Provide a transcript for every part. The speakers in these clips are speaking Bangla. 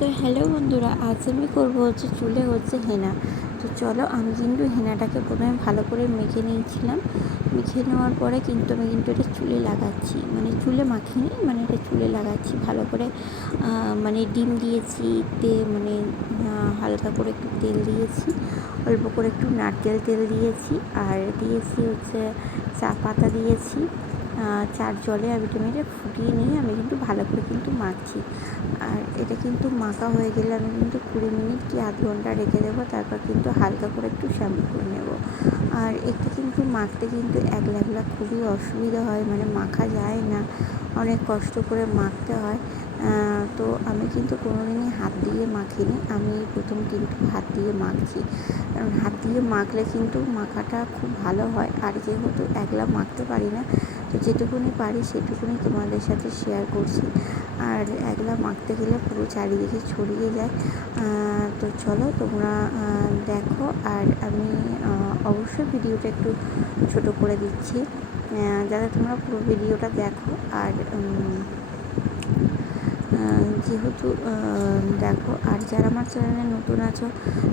তো হ্যালো বন্ধুরা, আজ আমি করবো চুলে হেনা। তো চলো, আমি কিন্তু হেনাটাকে প্রথমে ভালো করে মেখে নিয়েছিলাম। মেখে নেওয়ার পরে কিন্তু আমি এটা চুলে লাগাচ্ছি, মানে চুলে মাখিনি, মানে এটা চুলে লাগাচ্ছি ভালো করে। মানে ডিম দিয়েছি, মানে হালকা করে একটু তেল দিয়েছি, অল্প করে একটু নারকেল তেল দিয়েছি, আর দিয়েছি চা পাতা দিয়েছি। চার জলে আমি ফুটিয়ে নিয়ে আমি ভালো করে মাখছি। আর এটা মাখা হয়ে গেলে আমি 20 মিনিট কি আধ ঘন্টা রেখে দেবো। তারপর হালকা করে একটু শ্যাম্পু করে নেব। আর এটা মাখতে একলা খুবই অসুবিধা হয়, মানে মাখা যায় না, অনেক কষ্ট করে মাখতে হয়। তো আমি কোনোদিনই হাত দিয়ে মাখিনি, আমি প্রথম হাত দিয়ে মাখছি। কারণ হাত দিয়ে মাখলে মাখাটা খুব ভালো হয়। আর যেহেতু একলা মাখতে পারি না, তো যেটুকুনি পারি সেটুকুনি তোমাদের সাথে শেয়ার করছি। আর একলা মাখতে গেলে পুরো চারিদিকে ছড়িয়ে যায়। তো চলো তোমরা দেখো। আর আমি অবশ্যই ভিডিওটা একটু ছোট করে দিচ্ছি, যাতে তোমরা পুরো ভিডিওটা দেখো। আর যেহেতু দেখো, আর যারা আমার চ্যানেলে নতুন আছো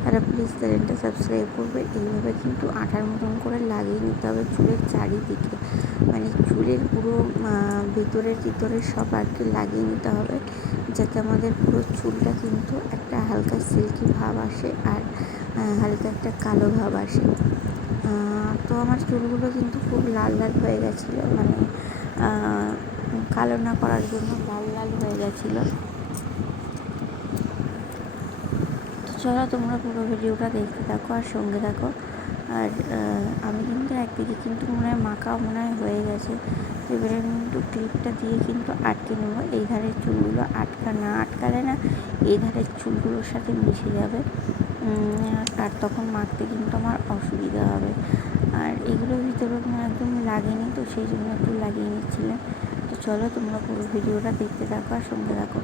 তারা প্লিজ চ্যানেলটা সাবস্ক্রাইব করবে। এইভাবে আঠার মতন করে লাগিয়ে নিতে হবে চুলের চারিদিকে, মানে চুলের পুরো ভিতরের সব আর কি লাগিয়ে নিতে হবে, যাতে আমাদের পুরো চুলটা একটা হালকা সিল্কি ভাব আসে, আর হালকা একটা কালো ভাব আসে। তো আমার চুলগুলো খুব লাল লাল হয়ে গেছিলো, মানে কালো না করার জন্য লাল লাল হয়ে গেছিলো। তো চলো তোমরা পুরো ভিডিওটা দেখতে থাকো আর সঙ্গে থাকো। আর আমি একদিকে মনে হয় মাখা হয়ে গেছে। এবারে ক্লিপটা দিয়ে আটকে নেবো। এই ধারের চুলগুলো আটকালে না এই ধারের চুলগুলোর সাথে মিশে যাবে, আর তখন মাখতে আমার অসুবিধা হবে। আর এগুলোর ভিতরে একদম লাগেনি, তো সেই জন্য একটু লাগিয়ে নিচ্ছিলাম। তো চলো তোমরা পুরো ভিডিওটা দেখতে থাকো আর সঙ্গে থাকো।